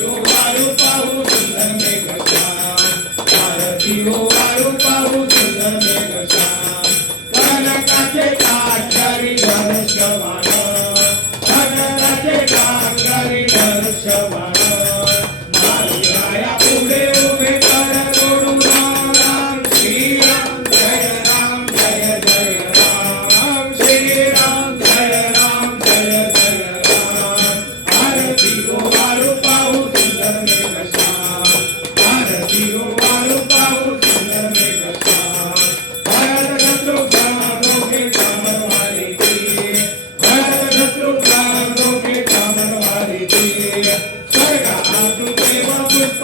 हो वाळू पाहू सुंदर मेघश्याम आरती हो वाळू पाहू सुंदर मेघश्याम कनकाचे काठकरी धनुष्यबाण कनकाचे काठकरी धनुष्यबाण महावीराया पुढे उभे कर जोडून राम श्रीराम जय राम जय जय राम श्रीराम जय राम जय जय राम आरती हो वाळू पाहू सुंदर मेघश्याम आरती हो वाळू पाहू सुंदर मेघश्याम भरत शत्रुघ्न दोघे कामनवारीची भरत शत्रुघ्न दोघे कामनवारीची स्वर्गातून देव पुष्प